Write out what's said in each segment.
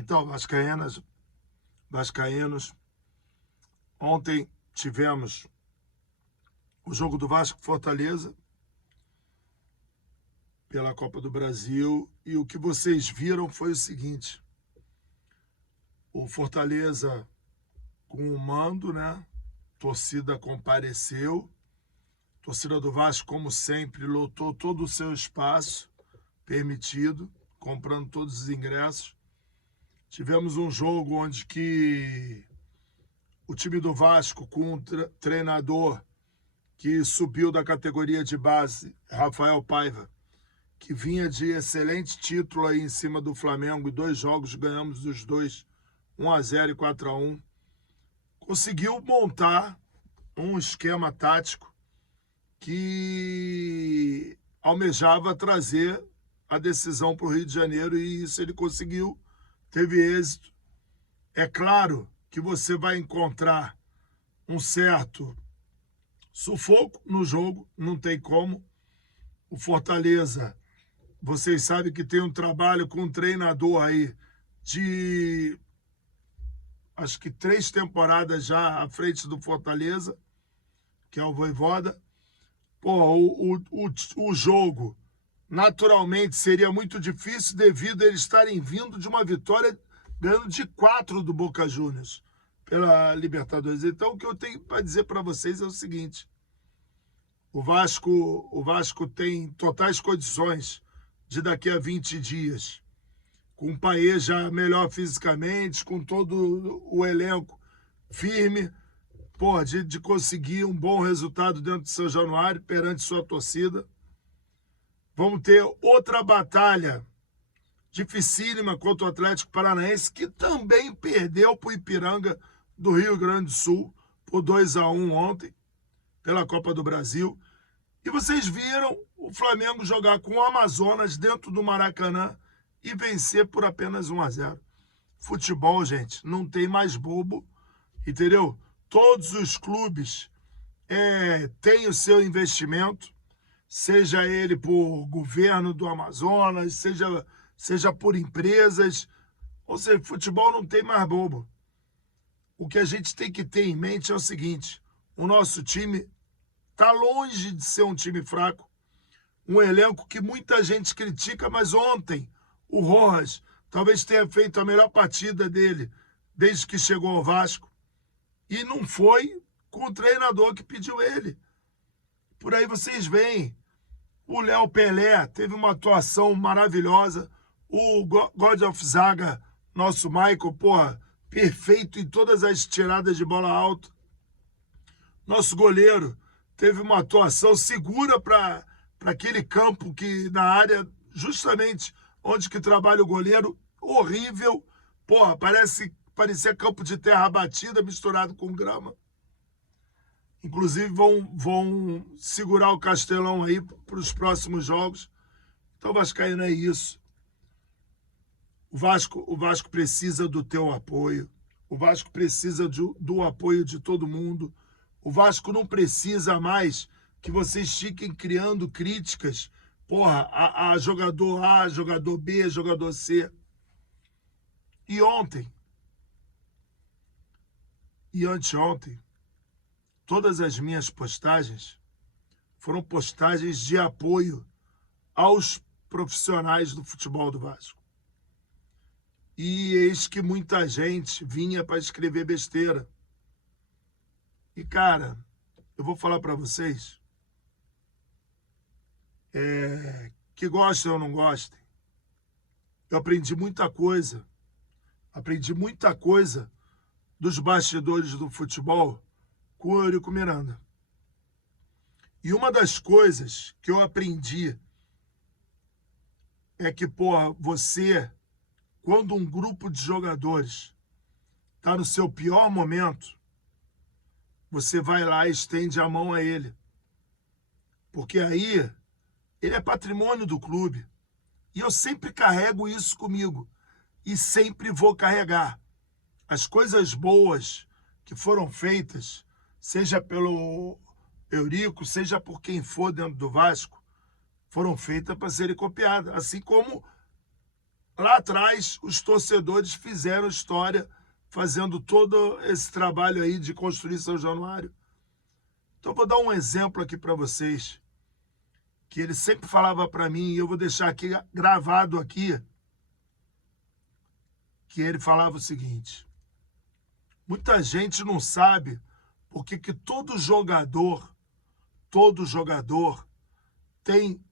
Então, vascaínos, ontem tivemos o jogo do Vasco Fortaleza pela Copa do Brasil e o que vocês viram foi o seguinte: o Fortaleza com o mando, né? Torcida compareceu, torcida do Vasco, como sempre, lotou todo o seu espaço permitido, comprando todos os ingressos. Tivemos um jogo onde que o time do Vasco, com um treinador que subiu da categoria de base, Rafael Paiva, que vinha de excelente título aí em cima do Flamengo, e 2 jogos ganhamos os dois, 1-0 e 4-1, conseguiu montar um esquema tático que almejava trazer a decisão para o Rio de Janeiro, e isso ele conseguiu, teve êxito. É claro que você vai encontrar um certo sufoco no jogo, não tem como. O Fortaleza, vocês sabem que tem um trabalho com um treinador aí de, acho que 3 temporadas já à frente do Fortaleza, que é o Vojvoda. Pô, o jogo naturalmente seria muito difícil devido a eles estarem vindo de uma vitória ganhando de 4 do Boca Juniors pela Libertadores. Então, o que eu tenho para dizer para vocês é o seguinte: o Vasco tem totais condições de daqui a 20 dias, com o Payet já melhor fisicamente, com todo o elenco firme, pô, de conseguir um bom resultado dentro de São Januário perante sua torcida. Vamos ter outra batalha dificílima contra o Atlético Paranaense, que também perdeu para o Ipiranga do Rio Grande do Sul por 2-1 ontem, pela Copa do Brasil. E vocês viram o Flamengo jogar com o Amazonas dentro do Maracanã e vencer por apenas 1-0. Futebol, gente, não tem mais bobo, entendeu? Todos os clubes têm o seu investimento, seja ele por governo do Amazonas, seja por empresas. Ou seja, futebol não tem mais bobo. O que a gente tem que ter em mente é o seguinte: o nosso time está longe de ser um time fraco, um elenco que muita gente critica, mas ontem o Rojas talvez tenha feito a melhor partida dele desde que chegou ao Vasco, e não foi com o treinador que pediu ele. Por aí vocês veem. O Léo Pelé teve uma atuação maravilhosa. O God of Zaga, nosso Michael, porra, perfeito em todas as tiradas de bola alta. Nosso goleiro teve uma atuação segura para aquele campo que na área, justamente onde que trabalha o goleiro, horrível. Porra, parecia campo de terra batida misturado com grama. Inclusive vão segurar o Castelão aí para os próximos jogos. Então, vascaíno, é isso. O Vasco precisa do teu apoio. O Vasco precisa do apoio de todo mundo. O Vasco não precisa mais que vocês fiquem criando críticas, porra, a jogador A, jogador B, jogador C. E ontem, e anteontem, todas as minhas postagens foram postagens de apoio aos profissionais do futebol do Vasco. E eis que muita gente vinha para escrever besteira. E, cara, eu vou falar para vocês, que gostem ou não gostem, eu aprendi muita coisa dos bastidores do futebol com o Eurico Miranda. E uma das coisas que eu aprendi é que, porra, você, quando um grupo de jogadores está no seu pior momento, você vai lá e estende a mão a ele. Porque aí ele é patrimônio do clube. E eu sempre carrego isso comigo. E sempre vou carregar. As coisas boas que foram feitas, seja pelo Eurico, seja por quem for dentro do Vasco, foram feitas para serem copiadas. Assim como lá atrás, os torcedores fizeram história, fazendo todo esse trabalho aí de construir São Januário. Então, eu vou dar um exemplo aqui para vocês, que ele sempre falava para mim, e eu vou deixar aqui gravado aqui, que ele falava o seguinte: muita gente não sabe porque que todo jogador tem,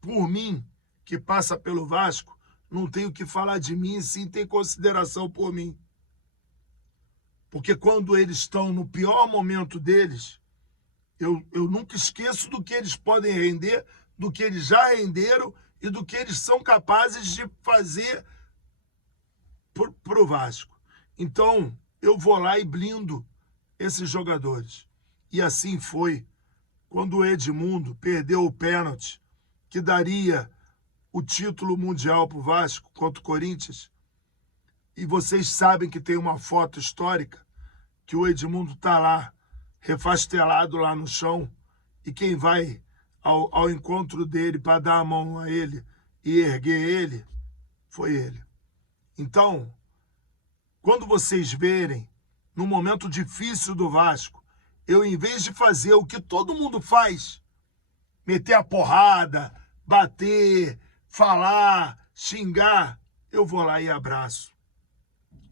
por mim, que passa pelo Vasco, não tem o que falar de mim, sim tem consideração por mim. Porque quando eles estão no pior momento deles, eu nunca esqueço do que eles podem render, do que eles já renderam e do que eles são capazes de fazer para o Vasco. Então, eu vou lá e blindo esses jogadores. E assim foi quando o Edmundo perdeu o pênalti, que daria o título mundial para o Vasco contra o Corinthians. E vocês sabem que tem uma foto histórica, que o Edmundo está lá, refastelado lá no chão, e quem vai ao encontro dele para dar a mão a ele e erguer ele, foi ele. Então, quando vocês verem, no momento difícil do Vasco, eu, em vez de fazer o que todo mundo faz, meter a porrada, bater, falar, xingar, eu vou lá e abraço.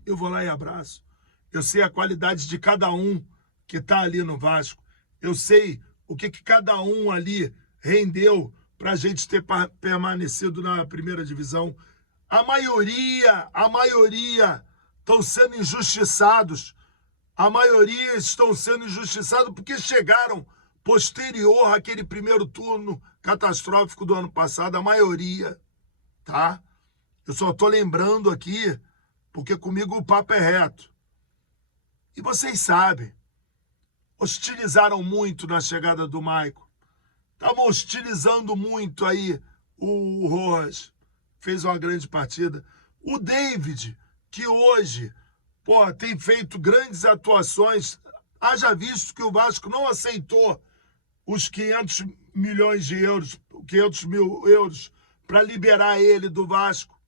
Eu vou lá e abraço. Eu sei a qualidade de cada um que está ali no Vasco. Eu sei o que cada um ali rendeu para a gente ter permanecido na primeira divisão. A maioria estão sendo injustiçados. A maioria estão sendo injustiçados porque chegaram posterior àquele primeiro turno catastrófico do ano passado. A maioria, tá? Eu só estou lembrando aqui porque comigo o papo é reto. E vocês sabem, hostilizaram muito na chegada do Maicon. Estavam hostilizando muito aí o Rojas. Fez uma grande partida. O David, que hoje tem feito grandes atuações, haja visto que o Vasco não aceitou os 500 milhões de euros, 500 mil euros, para liberar ele do Vasco.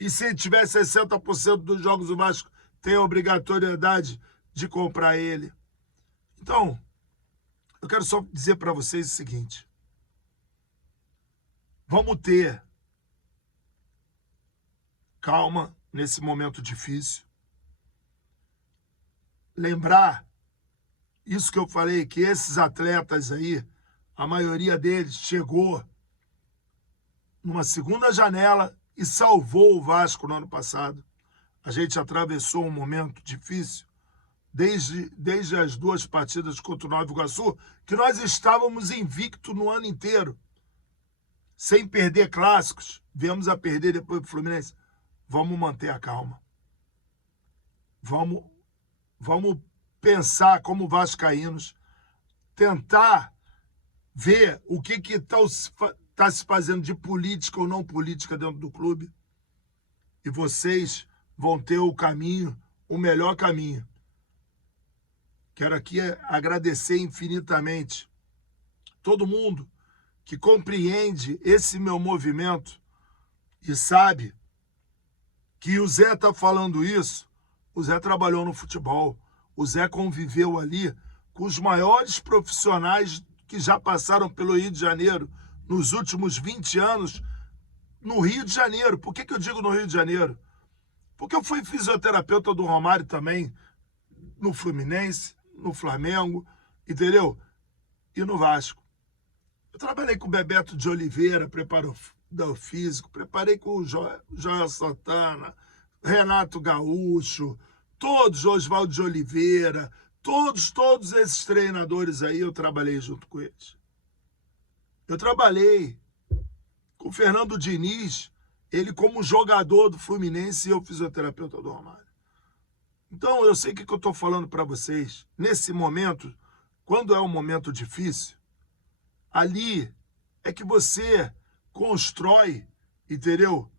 E se tiver 60% dos jogos do Vasco, tem a obrigatoriedade de comprar ele. Então, eu quero só dizer para vocês o seguinte: vamos ter calma nesse momento difícil. Lembrar isso que eu falei, que esses atletas aí, a maioria deles chegou numa segunda janela e salvou o Vasco no ano passado. A gente atravessou um momento difícil desde as 2 partidas contra o Nova Iguaçu, que nós estávamos invictos no ano inteiro, sem perder clássicos. Viemos a perder depois do Fluminense. Vamos manter a calma. Vamos pensar como vascaínos, tentar ver o que está se fazendo de política ou não política dentro do clube. E vocês vão ter o caminho, o melhor caminho. Quero aqui agradecer infinitamente todo mundo que compreende esse meu movimento e sabe que o Zé está falando isso. O Zé trabalhou no futebol. O Zé conviveu ali com os maiores profissionais que já passaram pelo Rio de Janeiro nos últimos 20 anos no Rio de Janeiro. Por que eu digo no Rio de Janeiro? Porque eu fui fisioterapeuta do Romário também, no Fluminense, no Flamengo, entendeu? E no Vasco. Eu trabalhei com o Bebeto de Oliveira, preparo físico, preparei com o Joel Santana, Renato Gaúcho, todos, Oswaldo de Oliveira, todos esses treinadores aí, eu trabalhei junto com eles. Eu trabalhei com o Fernando Diniz, ele como jogador do Fluminense e eu fisioterapeuta do Romário. Então, eu sei o que eu estou falando para vocês. Nesse momento, quando é um momento difícil, ali é que você constrói, entendeu?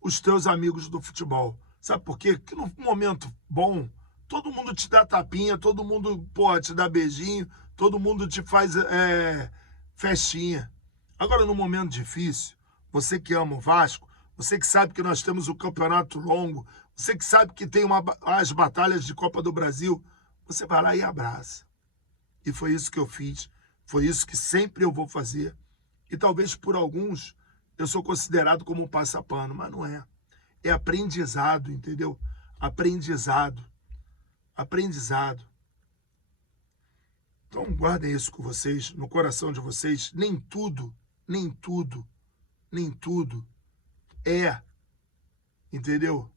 Os teus amigos do futebol. Sabe por quê? Porque no momento bom, todo mundo te dá tapinha, todo mundo te dá beijinho, todo mundo te faz festinha. Agora, no momento difícil, você que ama o Vasco, você que sabe que nós temos um campeonato longo, você que sabe que tem as batalhas de Copa do Brasil, você vai lá e abraça. E foi isso que eu fiz, foi isso que sempre eu vou fazer. E talvez por alguns eu sou considerado como um passapano, mas não é. É aprendizado, entendeu? Aprendizado. Aprendizado. Então guardem isso com vocês, no coração de vocês. Nem tudo é, entendeu?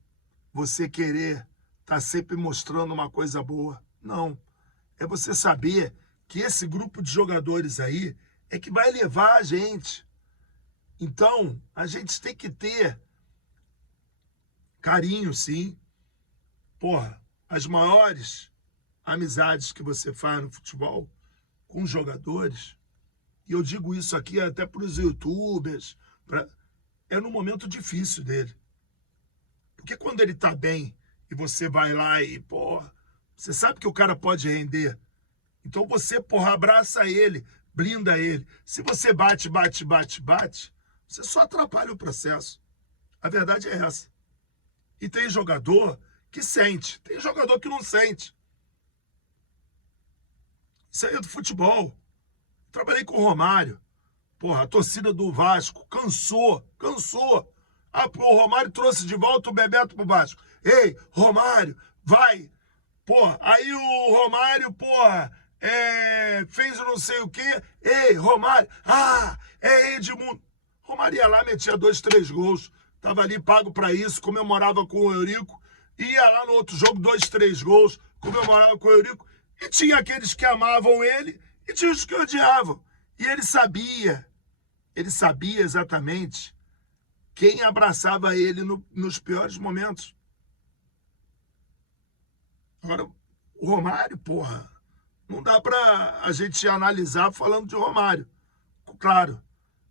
Você querer estar sempre mostrando uma coisa boa. Não. É você saber que esse grupo de jogadores aí é que vai levar a gente. Então, a gente tem que ter carinho, sim. Porra, as maiores amizades que você faz no futebol com os jogadores, e eu digo isso aqui até para os youtubers, é no momento difícil dele. Porque quando ele tá bem e você vai lá e, porra, você sabe que o cara pode render. Então você, porra, abraça ele, blinda ele. Se você bate, você só atrapalha o processo. A verdade é essa. E tem jogador que sente, tem jogador que não sente. Isso aí é do futebol. Trabalhei com o Romário. Porra, a torcida do Vasco cansou. O Romário trouxe de volta o Bebeto pro Vasco. Ei, Romário, vai. Porra, aí o Romário, porra, fez não sei o quê. Ei, Romário, é Edmundo. Romário ia lá, metia 2, 3 gols. Tava ali pago pra isso, comemorava com o Eurico. Ia lá no outro jogo, 2, 3 gols, comemorava com o Eurico. E tinha aqueles que amavam ele e tinha os que odiavam. E ele sabia exatamente quem abraçava ele nos piores momentos. Agora, o Romário, porra, não dá pra a gente analisar falando de Romário. Claro.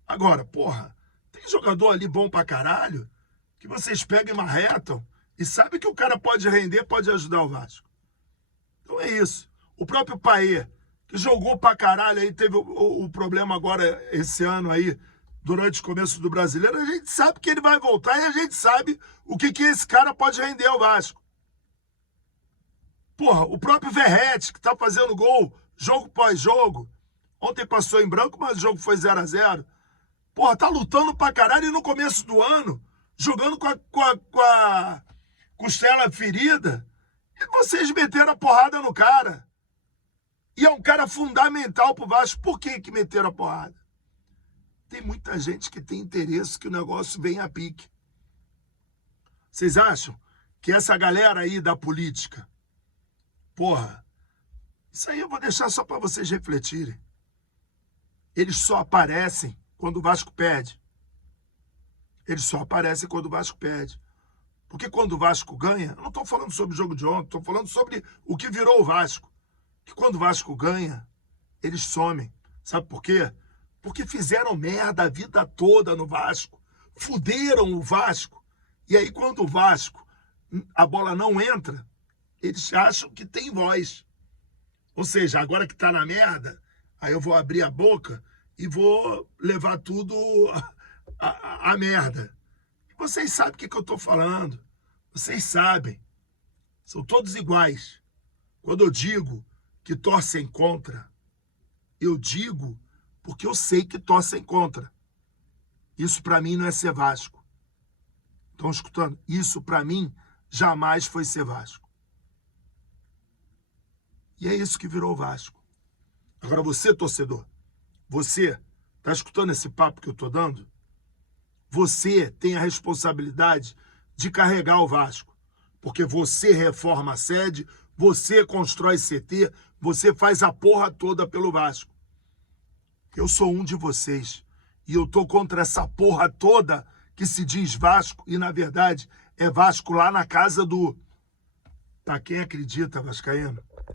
Agora, porra, tem jogador ali bom pra caralho que vocês pegam e marretam e sabem que o cara pode render, pode ajudar o Vasco. Então é isso. O próprio Paê, que jogou pra caralho aí, teve o problema agora esse ano aí, durante o começo do Brasileiro, a gente sabe que ele vai voltar e a gente sabe o que esse cara pode render ao Vasco. Porra, o próprio Verratti, que tá fazendo gol, jogo pós jogo. Ontem passou em branco, mas o jogo foi 0-0. Porra, tá lutando pra caralho e no começo do ano, jogando com a costela ferida, e vocês meteram a porrada no cara. E é um cara fundamental pro Vasco. Por que meteram a porrada? Tem muita gente que tem interesse que o negócio venha a pique. Vocês acham que essa galera aí da política, porra, isso aí eu vou deixar só para vocês refletirem. Eles só aparecem quando o Vasco perde. Eles só aparecem quando o Vasco perde. Porque quando o Vasco ganha, eu não estou falando sobre o jogo de ontem, estou falando sobre o que virou o Vasco. Que quando o Vasco ganha, eles somem. Sabe por quê? Porque fizeram merda a vida toda no Vasco. Fuderam o Vasco. E aí quando o Vasco, a bola não entra, eles acham que tem voz. Ou seja, agora que tá na merda, aí eu vou abrir a boca e vou levar tudo a merda. E vocês sabem o que eu tô falando. Vocês sabem. São todos iguais. Quando eu digo que torcem contra, eu digo porque eu sei que torcem contra. Isso para mim não é ser Vasco. Estão escutando? Isso para mim jamais foi ser Vasco. E é isso que virou o Vasco. Agora você, torcedor, você está escutando esse papo que eu estou dando? Você tem a responsabilidade de carregar o Vasco. Porque você reforma a sede, você constrói CT, você faz a porra toda pelo Vasco. Eu sou um de vocês. E eu tô contra essa porra toda que se diz Vasco. E, na verdade, é Vasco lá na casa do... Pra quem acredita, vascaíno,